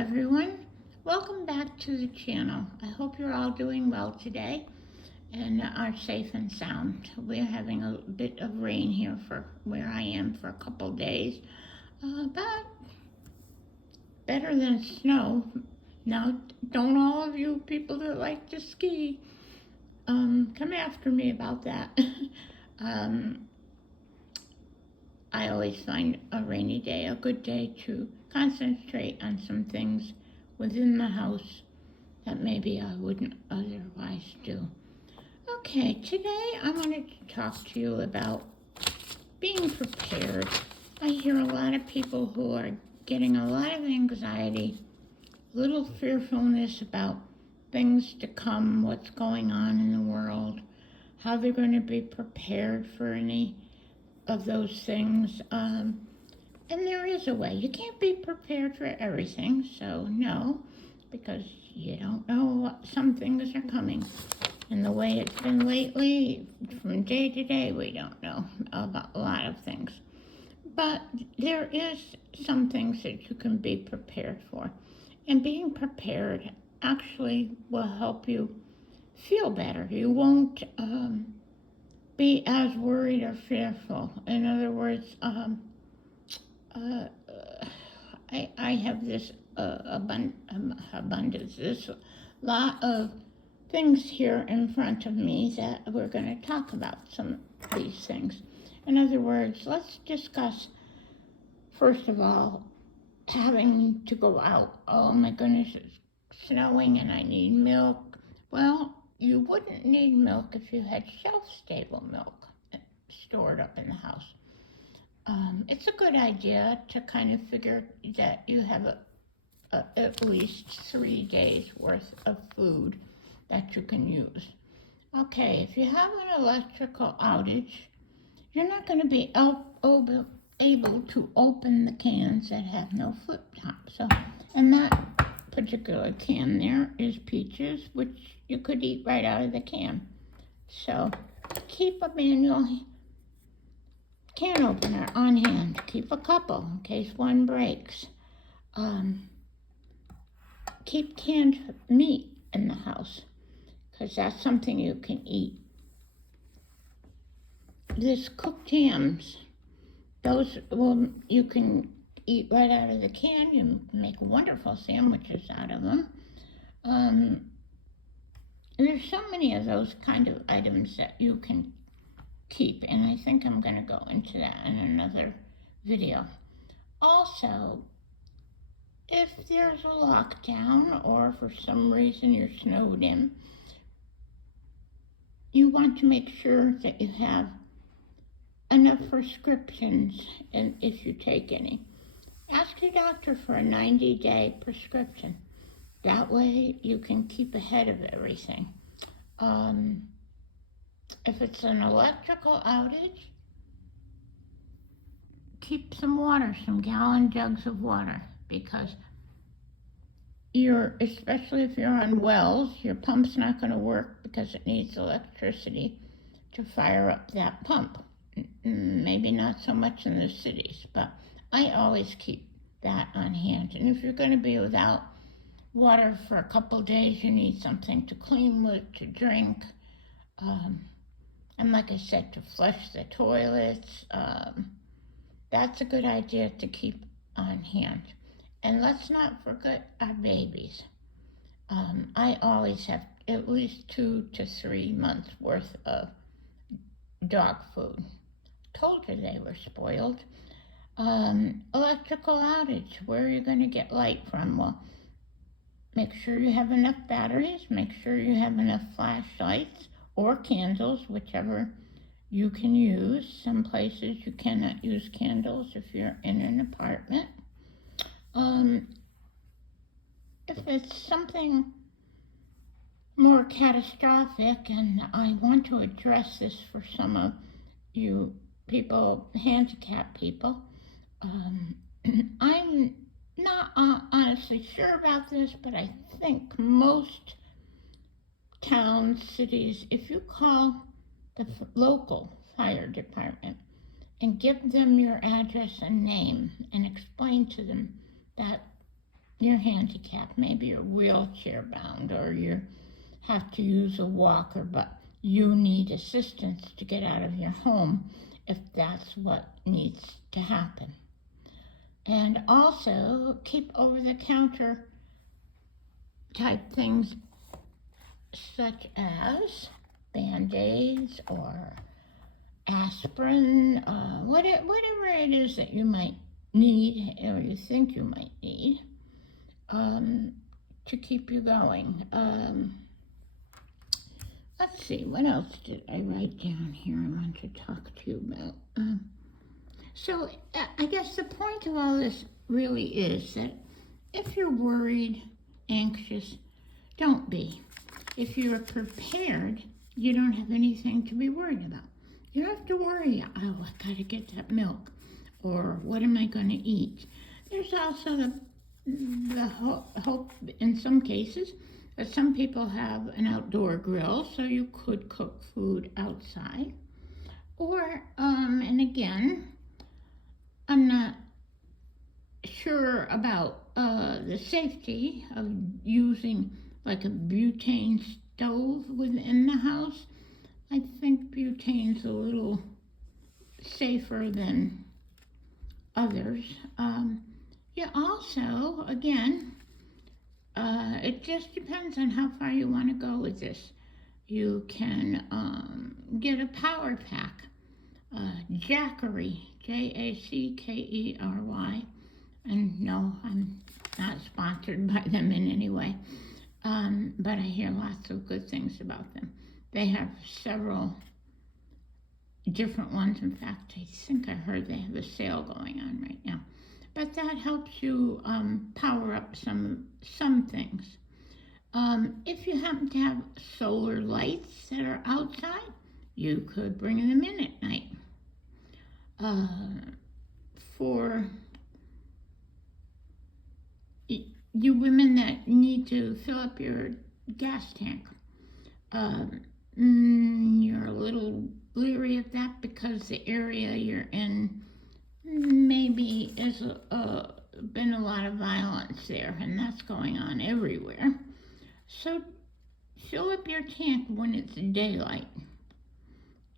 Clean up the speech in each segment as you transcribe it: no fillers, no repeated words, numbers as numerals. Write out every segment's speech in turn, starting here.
everyone, welcome back to the channel. I hope you're all doing well today and are safe and sound. We're having a bit of rain here for where I am for a couple days, but better than snow. Now, don't all of you people that like to ski come after me about that. I always find a rainy day a good day to concentrate on some things within the house that maybe I wouldn't otherwise do. Okay, today I wanted to talk to you about being prepared. I hear a lot of people who are getting a lot of anxiety, little fearfulness about things to come, what's going on in the world, how they're going to be prepared for any of those things. And there is a way. You can't be prepared for everything, so no, because you don't know what some things are coming. And the way it's been lately, from day to day, we don't know about a lot of things. But there is some things that you can be prepared for. And being prepared actually will help you feel better. You won't be as worried or fearful. In other words, I have this abundance, this lot of things here in front of me that we're going to talk about some of these things. In other words, let's discuss, first of all, having to go out. Oh my goodness, it's snowing and I need milk. Well, you wouldn't need milk if you had shelf-stable milk stored up in the house. It's a good idea to kind of figure that you have at least 3 days worth of food that you can use. Okay, if you have an electrical outage, you're not going to be able to open the cans that have no flip top. So, and that particular can there is peaches, which you could eat right out of the can. So keep a manual can opener on hand. Keep a couple in case one breaks. Keep canned meat in the house because that's something you can eat. This cooked hams, those you can eat right out of the can. You can make wonderful sandwiches out of them. And there's so many of those kind of items that you can keep, and I think I'm going to go into that in another video. Also, if there's a lockdown or for some reason you're snowed in, you want to make sure that you have enough prescriptions, and if you take any. Ask your doctor for a 90-day prescription. That way you can keep ahead of everything. If it's an electrical outage, keep some water, some gallon jugs of water, because especially if you're on wells, your pump's not going to work because it needs electricity to fire up that pump. Maybe not so much in the cities, but I always keep that on hand. And if you're going to be without water for a couple days, you need something to clean with, to drink. And like I said, to flush the toilets, that's a good idea to keep on hand. And let's not forget our babies. I always have at least 2 to 3 months worth of dog food. Told you they were spoiled. Electrical outage, where are you going to get light from? Well, make sure you have enough batteries, make sure you have enough flashlights or candles, whichever you can use. Some places you cannot use candles if you're in an apartment. If it's something more catastrophic, and I want to address this for some of you people, handicapped people, I'm not honestly sure about this, but I think most towns, cities, if you call the local fire department and give them your address and name and explain to them that you're handicapped, maybe you're wheelchair bound, or you have to use a walker, but you need assistance to get out of your home if that's what needs to happen. And also keep over-the-counter type things such as Band-Aids or aspirin, whatever it is that you might need or you think you might need to keep you going. Let's see, what else did I write down here I want to talk to you about? So I guess the point of all this really is that if you're worried, anxious, don't be. If you're prepared, you don't have anything to be worried about. You don't have to worry, oh, I gotta get that milk, or what am I gonna eat? There's also the hope in some cases that some people have an outdoor grill, so you could cook food outside. Or, and again, I'm not sure about the safety of using like a butane stove within the house. I think butane's a little safer than others. You also, again, it just depends on how far you want to go with this. You can get a power pack, Jackery, Jackery, and no, I'm not sponsored by them in any way, but I hear lots of good things about them. They have several different ones. In fact, I think I heard they have a sale going on right now. But that helps you power up some things. If you happen to have solar lights that are outside, you could bring them in at night. For you women that need to fill up your gas tank, you're a little leery of that because the area you're in maybe is been a lot of violence there, and that's going on everywhere. So fill up your tank when it's daylight.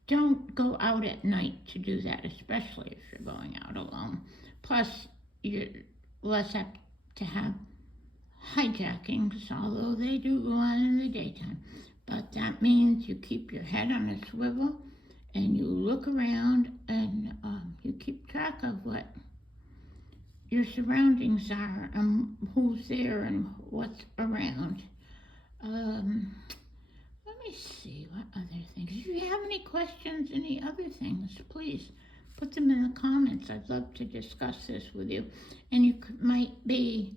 Don't go out at night to do that, especially if you're going out alone. Plus, you're less apt to have hijackings, although they do go on in the daytime. But that means you keep your head on a swivel and you look around and you keep track of what your surroundings are and who's there and what's around. Let me see what other things. If you have any questions, any other things, please put them in the comments. I'd love to discuss this with you. And you might be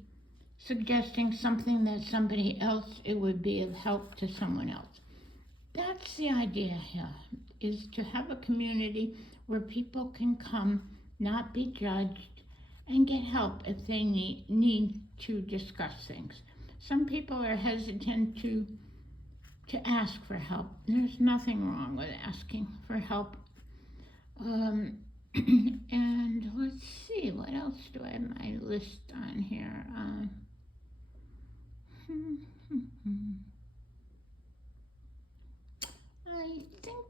suggesting something that somebody else, it would be of help to someone else. That's the idea here, is to have a community where people can come, not be judged, and get help if they need to discuss things. Some people are hesitant to ask for help. There's nothing wrong with asking for help. And let's see, what else do I have my list on here? I think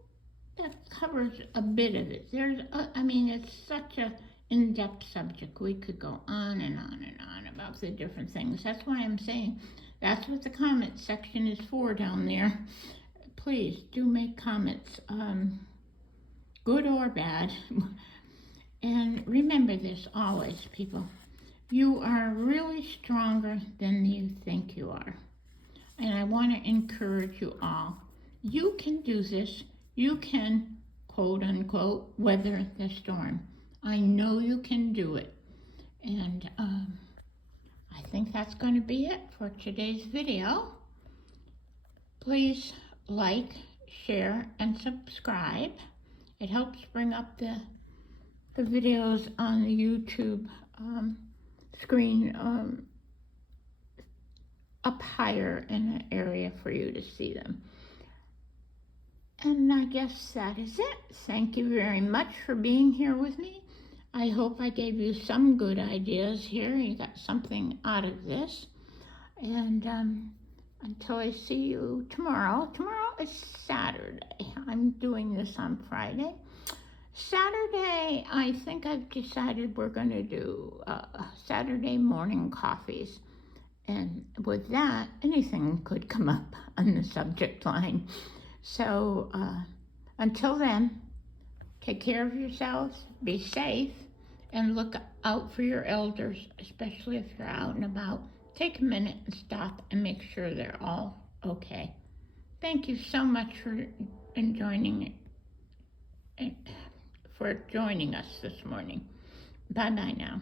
that covers a bit of it. It's such a in-depth subject. We could go on and on and on about the different things. That's why I'm saying that's what the comment section is for down there. Please do make comments, good or bad. And remember this always, people. You are really stronger than you think you are. And I want to encourage you all. You can do this. You can, quote unquote, weather the storm. I know you can do it. And I think that's going to be it for today's video. Please like, share, and subscribe. It helps bring up the videos on the YouTube screen up higher in an area for you to see them. And I guess that is it. Thank you very much for being here with me. I hope I gave you some good ideas here. You got something out of this. And until I see you tomorrow is Saturday. I'm doing this on Friday. Saturday, I think I've decided we're going to do Saturday morning coffees. And with that, anything could come up on the subject line. So until then, take care of yourselves, be safe, and look out for your elders, especially if you're out and about. Take a minute and stop and make sure they're all okay. Thank you so much for joining us this morning. Bye bye now.